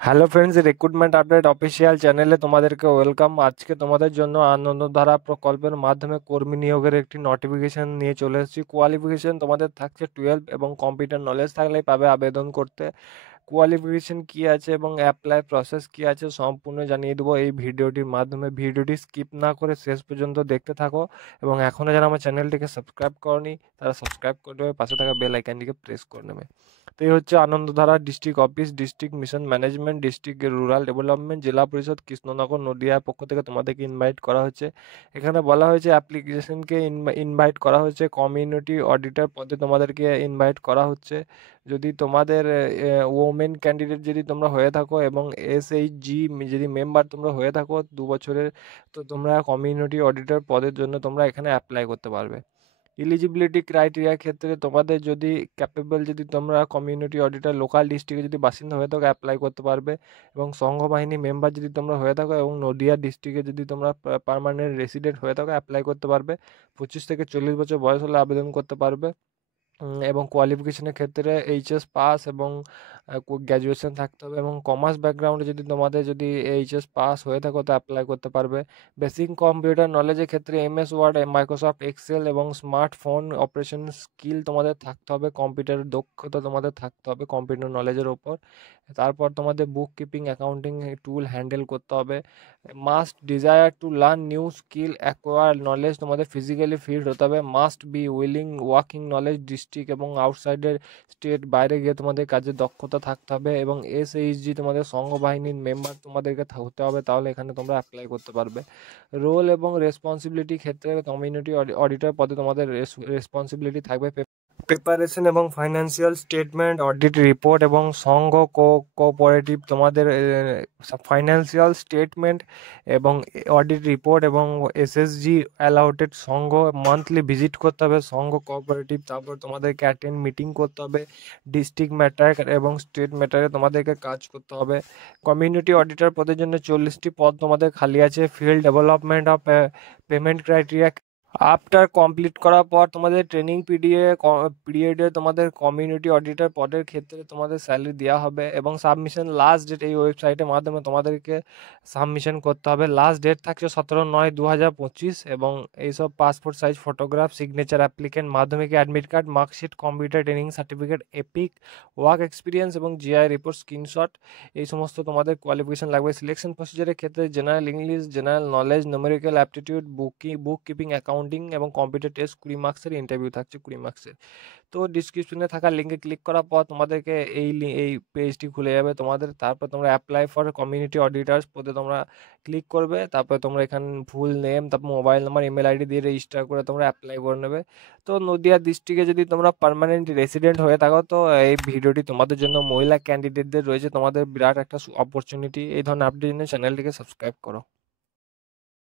Hello friends, recruitment update official চ্যানেলে তোমাদেরকে welcome. আজকে তোমাদের জন্য আনন্দধারা প্রকল্পের মাধ্যমে কর্মী নিয়োগের একটি নোটিফিকেশন নিয়ে চলে এসেছি। কোয়ালিফিকেশন তোমাদের থাকছে 12 এবং কম্পিউটার নলেজ থাকলেই পাবে আবেদন করতে। কোয়ালিফিকেশন কি আছে এবং অ্যাপ্লাই প্রসেস কি আছে সম্পূর্ণ জানিয়ে দেবো এই ভিডিওটির মাধ্যমে। ভিডিওটি স্কিপ না করে শেষ পর্যন্ত দেখতে থাকো এবং এখনও যারা আমার চ্যানেলটিকে সাবস্ক্রাইব করনি তারা সাবস্ক্রাইব করে নেবে, পাশে থাকা বেল আইকনটিকে প্রেস করে নেবে। তো এই হচ্ছে Anandadhara district office, district mission management, district rural development, জেলা পরিষদ কৃষ্ণনগর নদিয়ার পক্ষ থেকে তোমাদেরকে ইনভাইট করা হচ্ছে। এখানে বলা হয়েছে অ্যাপ্লিকেশনকে ইনভাইট করা হচ্ছে, কমিউনিটি অডিটর পদে তোমাদেরকে ইনভাইট করা হচ্ছে। যদি তোমাদের ওমেন ক্যান্ডিডেট যদি তোমরা হয়ে থাকো এবং SHG যদি মেম্বার তোমরা হয়ে থাকো 2 বছরের, তো তোমরা কমিউনিটি অডিটর পদের জন্য তোমরা এখানে অ্যাপ্লাই করতে পারবে। এলিজিবিলিটি ক্রাইটেরিয়া ক্ষেত্রে তোমাদের যদি ক্যাপেবল, যদি তোমরা কমিউনিটি অডিটর লোকাল ডিস্ট্রিক্টে যদি বাসিন্দা হয়ে থাকো অ্যাপ্লাই করতে পারবে, এবং সংঘ বাহিনী মেম্বার যদি তোমরা হয়ে থাকো এবং নদিয়া ডিস্ট্রিক্টে যদি তোমরা পার্মানেন্ট রেসিডেন্ট হয়ে থাকো অ্যাপ্লাই করতে পারবে। 25 থেকে 40 বছর বয়স হলে আবেদন করতে পারবে। এবং কোয়ালিফিকেশনের ক্ষেত্রে HS পাস এবং গ্র্যাজুয়েশন থাকতে হবে, এবং কমার্স ব্যাকগ্রাউন্ডে যদি তোমাদের যদি HS পাস হয়ে থাকো তো অ্যাপ্লাই করতে পারবে। বেসিক কম্পিউটার নলেজের ক্ষেত্রে MS ওয়ার্ড, মাইক্রোসফট এক্সেল এবং স্মার্টফোন অপারেশন স্কিল তোমাদের থাকতে হবে। কম্পিউটারের দক্ষতা তোমাদের থাকতে হবে কম্পিউটার নলেজের ওপর। তারপর তোমাদের বুক কিপিং, অ্যাকাউন্টিং টুল হ্যান্ডেল করতে হবে। Must desire to learn new skill, acquire knowledge, তোমাদের ফিজিক্যালি ফিট হতে হবে। Must be willing working knowledge district এবং আউটসাইডের স্টেট, বাইরে গিয়ে তোমাদের কাজে দক্ষতা থাকতে হবে। এবং SHG তোমাদের সংঘ বাহিনীর মেম্বার তোমাদেরকে হতে হবে, তাহলে এখানে তোমরা অ্যাপ্লাই করতে পারবে। রোল এবং রেসপন্সিবিলিটি ক্ষেত্রে কমিউনিটি অডিটর পদে তোমাদের রেসপন্সিবিলিটি থাকবে প্রিপারেশন এবং ফাইন্যান্সিয়াল স্টেটমেন্ট, অডিট রিপোর্ট এবং সংঘ কোঅপারেটিভ তোমাদের ফাইন্যান্সিয়াল স্টেটমেন্ট এবং অডিট রিপোর্ট এবং SSG অ্যালাউটেড সংঘ মান্থলি ভিজিট করতে হবে সংঘ কোঅপারেটিভ। তারপর তোমাদেরকে অ্যাটেন্ড মিটিং করতে হবে। ডিস্ট্রিক্ট ম্যাটার এবং স্টেট ম্যাটারে তোমাদেরকে কাজ করতে হবে। কমিউনিটি অডিটর পদের জন্য 40টি পদ তোমাদের খালি আছে। Field development of payment criteria, after complete করার পর তোমাদের ট্রেনিং পিরিয়ডে তোমাদের কমিউনিটি অডিটর পদের ক্ষেত্রে তোমাদের স্যালারি দেওয়া হবে। এবং সাবমিশন লাস্ট ডেট এই ওয়েবসাইটের মাধ্যমে তোমাদেরকে সাবমিশন করতে হবে। লাস্ট ডেট থাকছে 17/9/2025। এবং এইসব passport size photograph, signature applicant, Madhyamik admit card, marksheet, computer training certificate, EPIC, work experience এবং GI রিপোর্ট স্ক্রিনশট, এই সমস্ত তোমাদের কোয়ালিফিকেশন লাগবে। সিলেকশন প্রসিজারের ক্ষেত্রে general English, general knowledge, numerical aptitude, book keeping, accounting এবং কম্পিউটার টেস্ট 20 মার্কসের, ইন্টারভিউ থাকছে 20 মার্কসের। তো ডিসক্রিপশনে থাকা লিঙ্কে ক্লিক করার পর তোমাদেরকে এই পেজটি খুলে যাবে তোমাদের। তারপর তোমরা অ্যাপ্লাই ফর কমিউনিটি অডিটার্স পদে তোমরা ক্লিক করবে। তারপর তোমরা এখানে ফুল নেম, তারপর মোবাইল নাম্বার, ইমেল আইডি দিয়ে রেজিস্টার করে তোমরা অ্যাপ্লাই করে নেবে। তো নদিয়া ডিস্ট্রিক্টে যদি তোমরা পার্মানেন্ট রেসিডেন্ট হয়ে থাকো তো এই ভিডিওটি তোমাদের জন্য। মহিলা ক্যান্ডিডেটদের রয়েছে তোমাদের বিরাট একটা অপরচুনিটি। এই ধরনের আপডেট জন্য চ্যানেলটিকে সাবস্ক্রাইব করো।